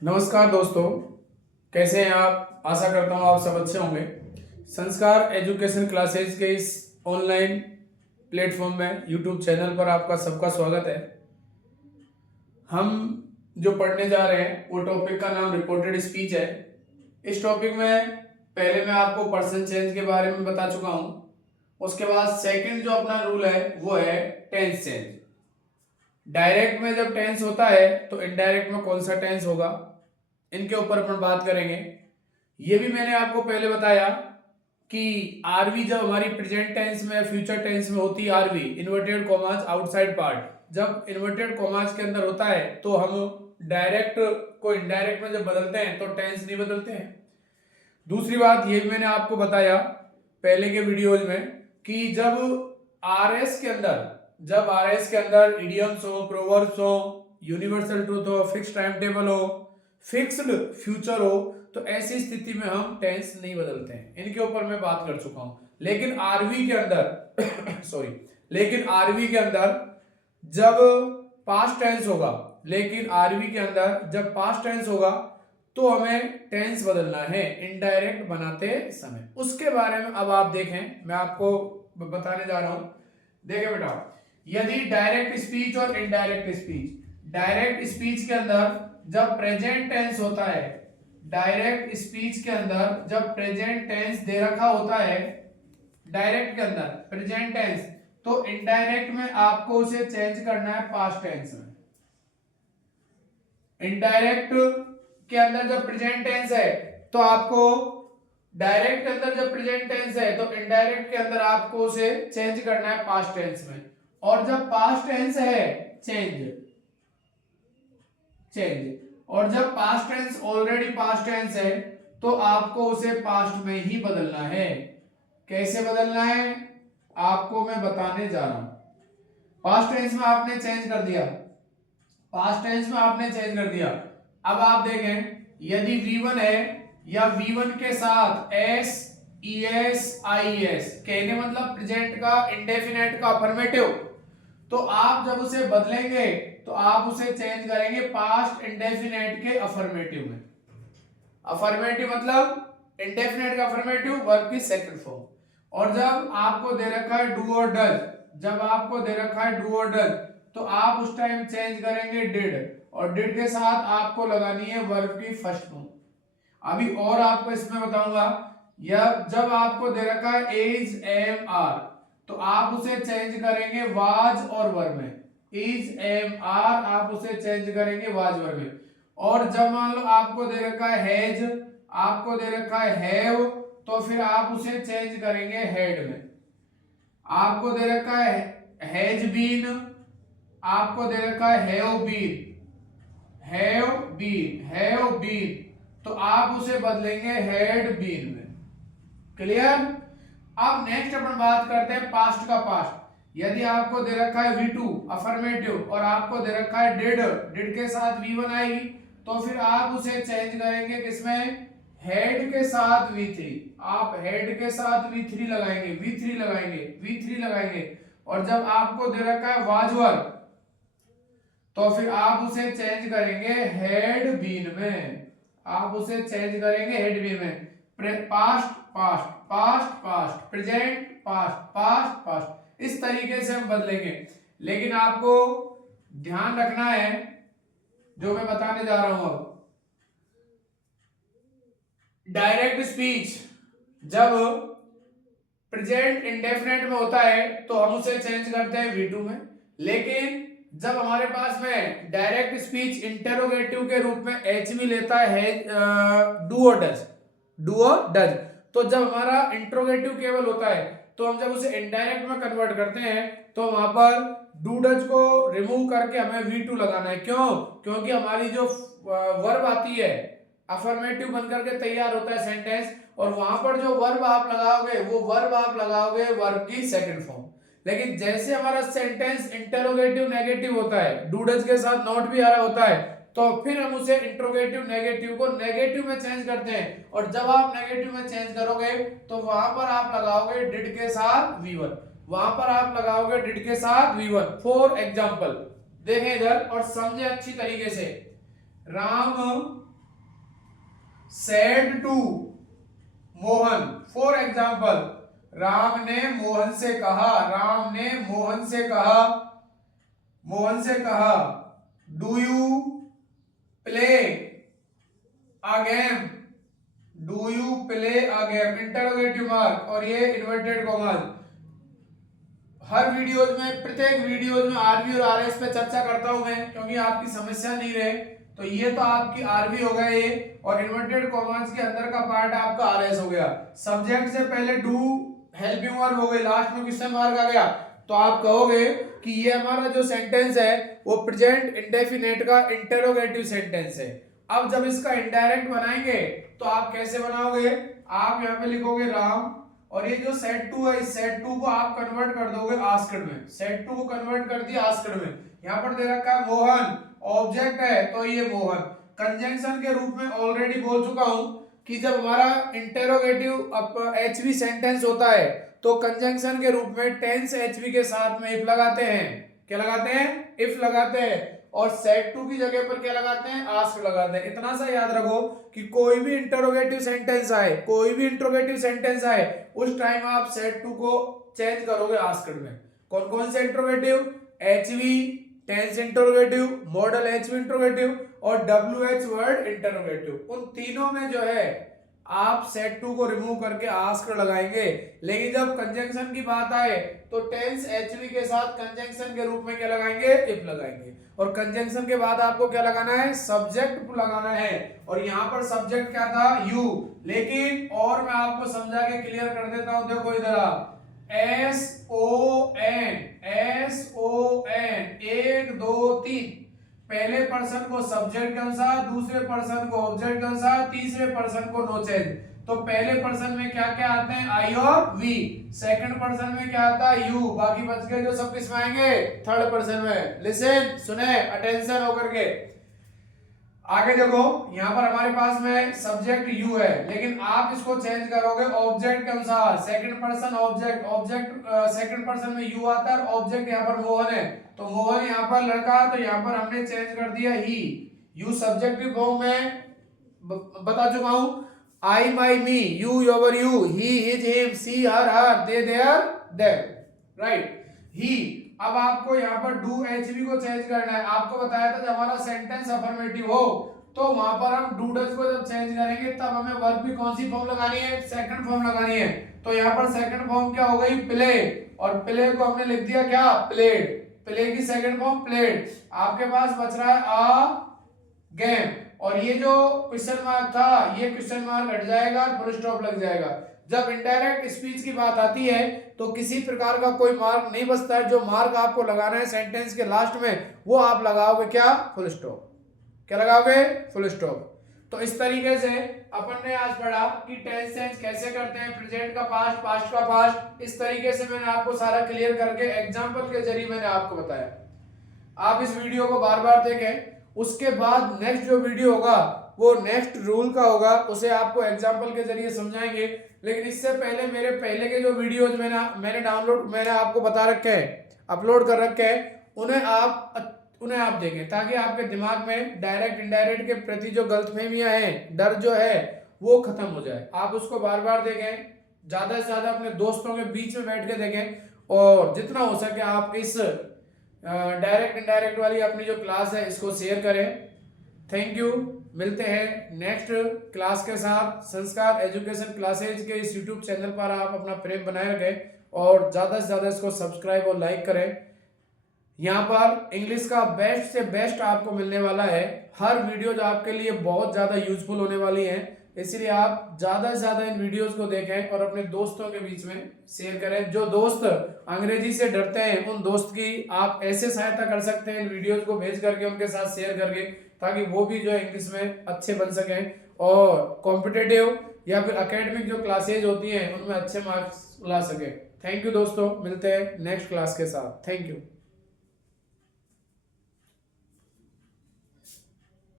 नमस्कार दोस्तों, कैसे हैं आप। आशा करता हूँ आप सब अच्छे होंगे। संस्कार एजुकेशन क्लासेज के इस ऑनलाइन प्लेटफॉर्म में यूट्यूब चैनल पर आपका सबका स्वागत है। हम जो पढ़ने जा रहे हैं वो टॉपिक का नाम रिपोर्टेड स्पीच है। इस टॉपिक में पहले मैं आपको पर्सन चेंज के बारे में बता चुका हूँ। उसके बाद सेकंड जो अपना रूल है वो है टेंस चेंज। डायरेक्ट में जब टेंस होता है तो इनडायरेक्ट में कौन सा टेंस होगा, इनके ऊपर अपन बात करेंगे। ये भी मैंने आपको पहले बताया कि आरवी जब हमारी प्रेजेंट टेंस में फ्यूचर टेंस में होती है, RV inverted commas outside part, जब इन्वर्टेड कॉमास के अंदर होता है तो हम डायरेक्ट को इनडायरेक्ट में जब बदलते हैं तो टेंस नहीं बदलते हैं। दूसरी बात ये भी मैंने आपको बताया पहले के वीडियोज में कि जब आरएस के अंदर इडियम्स हो, प्रोवर्ब्स हो, यूनिवर्सल ट्रूथ हो, फिक्स टाइम टेबल हो, फिक्स्ड फ्यूचर हो, तो ऐसी स्थिति में हम टेंस नहीं बदलते हैं। इनके ऊपर मैं बात कर चुका हूं। लेकिन आरवी के अंदर लेकिन आरवी के अंदर जब पास्ट टेंस होगा तो हमें टेंस बदलना है इनडायरेक्ट बनाते समय। उसके बारे में अब आप देखें, मैं आपको बताने जा रहा हूं। देखें बेटा, यदि डायरेक्ट स्पीच और इनडायरेक्ट स्पीच, डायरेक्ट स्पीच के अंदर जब प्रेजेंट टेंस होता है, डायरेक्ट स्पीच के अंदर जब प्रेजेंट टेंस दे रखा होता है, डायरेक्ट के अंदर प्रेजेंट टेंस, तो इनडायरेक्ट में आपको उसे चेंज करना है पास्ट टेंस में। इनडायरेक्ट के अंदर जब प्रेजेंट टेंस है तो आपको, डायरेक्ट के अंदर जब प्रेजेंट टेंस है तो इनडायरेक्ट के अंदर आपको उसे चेंज करना है पास्ट टेंस में। और जब पास्ट टेंस है चेंज और जब past tense already past tense है तो आपको उसे पास्ट में ही बदलना है। कैसे बदलना है आपको मैं बताने जा रहा हूं। पास्ट टेंस में आपने चेंज कर दिया, अब आप देखें, यदि V1 है या V1 के साथ S ES IES, कहने मतलब प्रेजेंट का, इंडेफिनेट का अफर्मेटिव, तो आप जब उसे बदलेंगे तो आप उसे चेंज करेंगे पास्ट इंडेफिनेट के अफर्मेटिव में। अफर्मेटिव मतलब इंडेफिनेट का अफर्मेटिव, वर्ब की सेकंड फॉर्म। और जब आपको दे रखा है डू और डज, तो आप उस टाइम चेंज करेंगे डिड, और डिड के साथ आपको लगानी है वर्ब की फर्स्ट फॉर्म। अभी और आपको इसमें बताऊंगा, या जब आपको दे रखा है इज एम आर, तो आप उसे चेंज करेंगे वाज और वर्ब में। इज एम आर आप उसे चेंज करेंगे वाज वर्ब में। और जब मान लो आपको दे रखा है हैज, आपको दे रखा है हैव, तो फिर आप उसे चेंज करेंगे हेड में। आपको दे रखा है हैज बीन, आपको दे रखा है हैव बीन, तो आप उसे बदलेंगे हैड बीन में। क्लियर। अब नेक्स्ट अपन बात करते हैं पास्ट का पास्ट। यदि आपको दे रखा है V2 अफर्मेटिव और आपको दे रखा है डिड के साथ V1 आएगी, तो फिर आप उसे चेंज करेंगे किसमें, हेड के साथ V3। आप हेड के साथ V3 लगाएंगे। और जब आपको दे रखा है वाज वर्ब, तो फिर आप उसे चेंज करेंगे हेड बीन में। पास्ट प्रेजेंट पास्ट, इस तरीके से हम बदलेंगे। लेकिन आपको ध्यान रखना है जो मैं बताने जा रहा हूं। अब डायरेक्ट स्पीच जब प्रेजेंट इंडेफिनेट में होता है तो हम उसे चेंज करते हैं V2 में। लेकिन जब हमारे पास में डायरेक्ट स्पीच इंटरोगेटिव के रूप में H भी लेता है डू और डज, तो जब हमारा इंट्रोगेटिव केवल होता है तो हम जब उसे इनडायरेक्ट में कन्वर्ट करते हैं तो वहां पर डू डज को रिमूव करके हमें V2 लगाना है। क्यों? क्योंकि हमारी जो वर्ब आती है अफर्मेटिव बनकर के तैयार होता है सेंटेंस, और वहां पर जो वर्ब आप लगाओगे वर्ब की सेकंड फॉर्म। लेकिन जैसे हमारा सेंटेंस इंटरोगेटिव नेगेटिव होता है, डू डज के साथ नॉट भी आ रहा होता है, तो फिर हम उसे इंट्रोगेटिव नेगेटिव को नेगेटिव में चेंज करते हैं। और जब आप नेगेटिव में चेंज करोगे तो वहां पर आप लगाओगे डिड के साथ V1। फॉर एग्जाम्पल देखें इधर और समझे अच्छी तरीके से। Ram said to Mohan. For example, Ram ने मोहन से कहा, राम ने मोहन से कहा, मोहन से कहा, do you play a game, do you play a game, interrogative mark और ये इन्वर्टेड कॉमर्स। हर वीडियोज में, प्रत्येक वीडियोज में आरवी और आरएस पे चर्चा करता हूं मैं, क्योंकि आपकी समस्या नहीं रहे। तो ये तो आपकी आरवी हो गया ये, और इन्वर्टेड कॉमर्स के अंदर का पार्ट आपका आरएस हो गया। सब्जेक्ट से पहले डू हेल्पिंग वर्ब हो गई, लास्ट में क्वेश्चन मार्क आ गया, तो आप कहोगे कि ये हमारा जो सेंटेंस है वो प्रेजेंट इंडेफिनेट का इंटरोगेटिव सेंटेंस है। अब जब इसका इनडायरेक्ट बनाएंगे तो आप कैसे बनाओगे, आप यहाँ पे लिखोगे राम, और ये जो सेट टू है, इस सेट टू को आप कन्वर्ट कर दोगे आस्क्ड में, सेट टू को कन्वर्ट कर दिया आस्क्ड में। यहाँ पर दे रखा है मोहन, ऑब्जेक्ट है तो ये मोहन। कंजंक्शन के रूप में ऑलरेडी बोल चुका हूं कि जब हमारा इंटेरोगेटिव एचवी सेंटेंस होता है तो कंजंक्शन के रूप में टेंस एचवी के साथ में इफ लगाते हैं। क्या लगाते हैं? इफ लगाते हैं। और सेट टू की जगह पर क्या लगाते हैं? आस्क लगाते हैं। इतना सा याद रखो कि कोई भी इंटरोगेटिव सेंटेंस आए, कोई भी इंटरोगेटिव सेंटेंस आए, उस टाइम आप सेट टू को चेंज करोगे आस्क्ड में। कौन कौन से interrogative? HV, tense interrogative, modal HV interrogative और डब्ल्यूएच वर्ड इंटरोगेटिव। उन तीनों में जो है आप सेट टू को रिमूव करके आस्क्ड लगाएंगे। लेकिन जब कंजंक्शन की बात आए तो टेंस एचवी के साथ कंजंक्शन के रूप में क्या लगाएंगे? इफ लगाएंगे। और कंजंक्शन के बाद आपको क्या लगाना है? सब्जेक्ट लगाना है। और यहाँ पर सब्जेक्ट क्या था? यू। लेकिन और मैं आपको समझा के क्लियर कर देता हूं, देखो इधर SON, SON 1 2 3, पहले पर्सन को सब्जेक्ट के अनुसार, दूसरे पर्सन को ऑब्जेक्ट के अनुसार, तीसरे पर्सन को नो चेंज। तो पहले पर्सन में क्या क्या आते हैं? आई और वी। सेकंड पर्सन में क्या आता है? यू। बाकी बच गए जो सब किस में आएंगे? थर्ड पर्सन में। लिसन, सुने, अटेंशन होकर के। आगे देखो, यहाँ पर हमारे पास में सब्जेक्ट यू है, लेकिन आप इसको चेंज करोगे ऑब्जेक्ट के अनुसार। Second person object, object second person में यू आता है, ऑब्जेक्ट यहाँ पर मोहन है, तो मोहन यहाँ पर लड़का, तो यहाँ पर हमने चेंज कर दिया ही। यू सब्जेक्टिव फॉर्म में बता चुका हूं, I my me, you your you, he his him, she her her, they their them, right. ही। अब आपको यहाँ पर डू एचवी को चेंज करना है। आपको बताया था जब हमारा सेंटेंस अफर्मेटिव हो तो वहां पर हम डूडल्स को जब चेंज करेंगे तब हमें वर्ब की कौन सी फॉर्म लगानी है? सेकंड फॉर्म लगानी है। तो यहाँ पर सेकंड फॉर्म क्या हो गई? प्ले। और प्ले को हमने लिख दिया क्या? प्लेड। प्ले की सेकंड फॉर्म प्लेड। आपके पास बच रहा है अ गेम, और ये जो क्वेश्चन मार्क था ये क्वेश्चन मार्क हट जाएगा, फुल स्टॉप लग जाएगा। जब इनडायरेक्ट स्पीच की बात आती है तो किसी प्रकार का कोई मार्क नहीं बचता है। जो मार्क आपको लगाना है सेंटेंस के लास्ट में वो आप लगाओगे क्या? Full stop. क्या लगाओगे? Full stop. तो इस तरीके से अपन ने आज पढ़ा कि टेंस चेंज कैसे करते हैं, प्रेजेंट का पास्ट, पास्ट का पास्ट। इस तरीके से मैंने आपको सारा क्लियर करके एग्जांपल के जरिए मैंने आपको बताया। आप इस वीडियो को बार बार देखें। उसके बाद नेक्स्ट जो वीडियो होगा वो नेक्स्ट रूल का होगा, उसे आपको एग्जांपल के जरिए समझाएंगे। लेकिन इससे पहले मेरे पहले के जो वीडियोज मैंने आपको बता रखे हैं, अपलोड कर रखे हैं, उन्हें आप देखें ताकि आपके दिमाग में डायरेक्ट इनडायरेक्ट के प्रति जो गलतफहमियां हैं, डर जो है वो खत्म हो जाए। आप उसको बार बार देखें, ज्यादा से ज्यादा अपने दोस्तों के बीच में बैठ के देखें, और जितना हो सके आप इस डायरेक्ट इनडायरेक्ट वाली अपनी जो क्लास है इसको शेयर करें। Thank you. मिलते हैं नेक्स्ट क्लास के साथ। संस्कार एजुकेशन क्लासेज के इस यूट्यूब चैनल पर आप अपना प्रेम बनाए रखें और ज़्यादा से ज़्यादा इसको सब्सक्राइब और लाइक करें। यहाँ पर इंग्लिश का बेस्ट से बेस्ट आपको मिलने वाला है। हर वीडियो जो आपके लिए बहुत ज़्यादा यूजफुल होने वाली है, इसलिए आप ज़्यादा से ज़्यादा इन वीडियोस को देखें और अपने दोस्तों के बीच में शेयर करें। जो दोस्त अंग्रेजी से डरते हैं उन दोस्त की आप ऐसे सहायता कर सकते हैं इन वीडियोस को भेज करके, उनके साथ शेयर करके, ताकि वो भी जो है इंग्लिश में अच्छे बन सकें और कॉम्पिटिटिव या फिर एकेडमिक जो क्लासेज होती हैं उनमें अच्छे मार्क्स ला सकें। थैंक यू दोस्तों, मिलते हैं नेक्स्ट क्लास के साथ। Thank you.